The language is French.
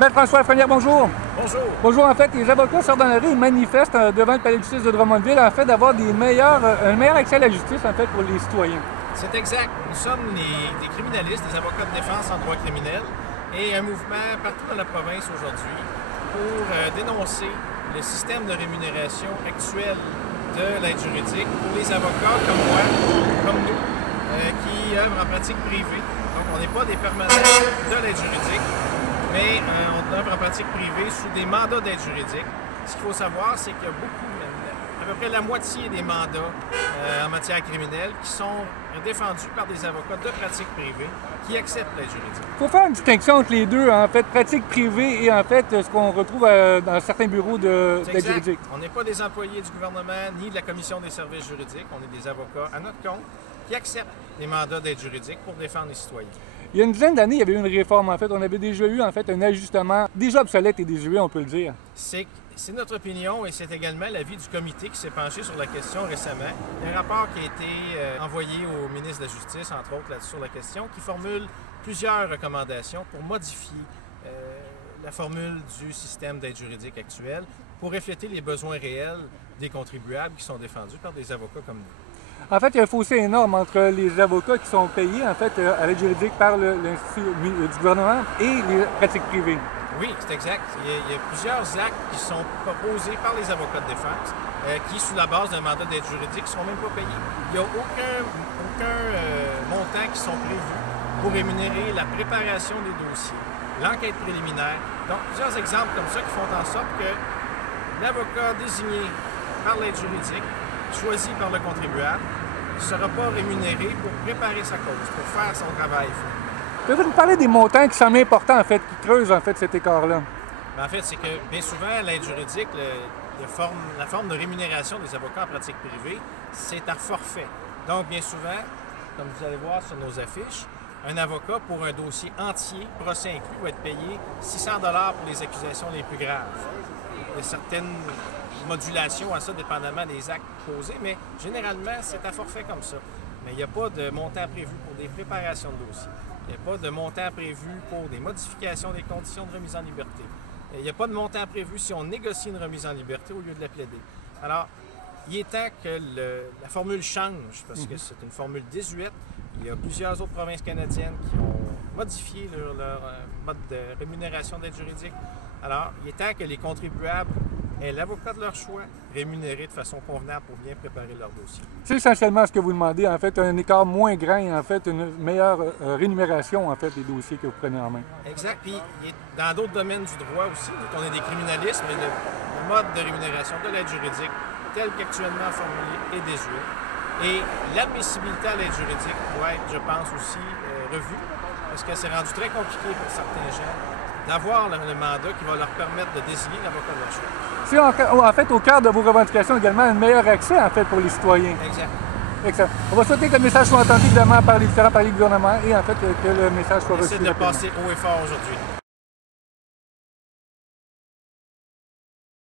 Maître François Lafrenière, bonjour. Bonjour. Bonjour. En fait, les avocats sortent dans la rue et manifestent devant le palais de justice de Drummondville en fait d'avoir un meilleur accès à la justice en fait pour les citoyens. C'est exact. Nous sommes des criminalistes, des avocats de défense en droit criminel et un mouvement partout dans la province aujourd'hui pour dénoncer le système de rémunération actuel de l'aide juridique pour les avocats comme moi, comme nous, qui œuvrent en pratique privée. Donc, on n'est pas des permanents de l'aide juridique, mais on œuvre en pratique privée sous des mandats d'aide juridique. Ce qu'il faut savoir, c'est qu'il y a à peu près la moitié des mandats en matière criminelle qui sont défendus par des avocats de pratique privée qui acceptent l'aide juridique. Il faut faire une distinction entre les deux, en fait, pratique privée et en fait ce qu'on retrouve dans certains bureaux d'aide juridique. On n'est pas des employés du gouvernement ni de la Commission des services juridiques, on est des avocats à notre compte qui acceptent les mandats d'aide juridique pour défendre les citoyens. Il y a une dizaine d'années, il y avait eu une réforme. En fait, on avait déjà eu en fait un ajustement déjà obsolète et désuet, on peut le dire. C'est notre opinion et c'est également l'avis du comité qui s'est penché sur la question récemment. Il y a un rapport qui a été envoyé au ministre de la Justice, entre autres, sur la question, qui formule plusieurs recommandations pour modifier la formule du système d'aide juridique actuel pour refléter les besoins réels des contribuables qui sont défendus par des avocats comme nous. En fait, il y a un fossé énorme entre les avocats qui sont payés en fait, à l'aide juridique par l'Institut du gouvernement et les pratiques privées. Oui, c'est exact. Il y a plusieurs actes qui sont proposés par les avocats de défense qui, sous la base d'un mandat d'aide juridique, ne sont même pas payés. Il n'y a aucun montant qui sont prévus pour rémunérer la préparation des dossiers, l'enquête préliminaire. Donc, plusieurs exemples comme ça qui font en sorte que l'avocat désigné par l'aide juridique, choisi par le contribuable, ne sera pas rémunéré pour préparer sa cause, pour faire son travail. Pouvez-vous nous parler des montants qui semblent importants, en fait, qui creusent en fait cet écart-là? En fait, c'est que bien souvent, l'aide juridique, la forme de rémunération des avocats en pratique privée, c'est à forfait. Donc, bien souvent, comme vous allez voir sur nos affiches, un avocat pour un dossier entier, procès inclus, va être payé 600 $ pour les accusations les plus graves. Il y a certaines modulations à ça, dépendamment des actes posés, mais généralement, c'est à forfait comme ça. Mais il n'y a pas de montant prévu pour des préparations de dossiers. Il n'y a pas de montant prévu pour des modifications des conditions de remise en liberté. Il n'y a pas de montant prévu si on négocie une remise en liberté au lieu de la plaider. Alors, il est temps que la formule change, parce que c'est une formule désuète. Il y a plusieurs autres provinces canadiennes qui ont modifié leur mode de rémunération d'aide juridique. Alors, il est temps que les contribuables aient l'avocat de leur choix rémunéré de façon convenable pour bien préparer leur dossier. C'est essentiellement ce que vous demandez, en fait, un écart moins grand, en fait, une meilleure rémunération, en fait, des dossiers que vous prenez en main. Exact. Puis, dans d'autres domaines du droit aussi, on est des criminalistes, mais le mode de rémunération de l'aide juridique, tel qu'actuellement formulé, est désuet. Et l'admissibilité à l'aide juridique doit être, je pense, aussi revue, parce que c'est rendu très compliqué pour certains gens d'avoir le mandat qui va leur permettre de désigner l'avocat de leur choix. C'est en fait au cœur de vos revendications également un meilleur accès en fait pour les citoyens. Exact. Excellent. On va souhaiter que le message soit entendu évidemment par les différents paliers du gouvernement et en fait que le message soit reçu. J'essaie de le passer haut et fort aujourd'hui.